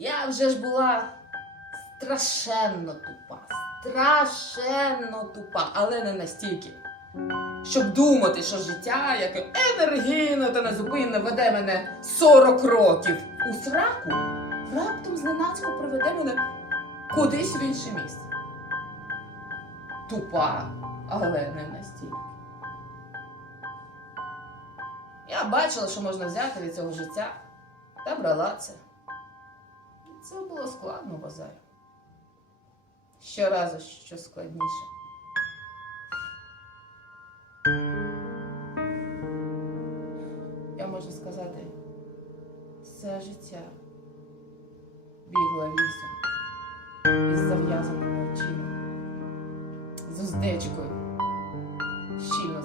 Я вже ж була страшенно тупа, страшенно тупа, але не настільки. Щоб думати, що життя, яке енергійно та незупинно веде мене 40 років у сраку, раптом зненацька приведе мене кудись в інше місце. Тупа, але не настільки. Я бачила, що можна взяти від цього життя, та брала це. Це було складно в базарі. Щоразу що складніше. Я можу сказати, все життя бігла лісом із зав'язаними очима, з уздечкою, щільно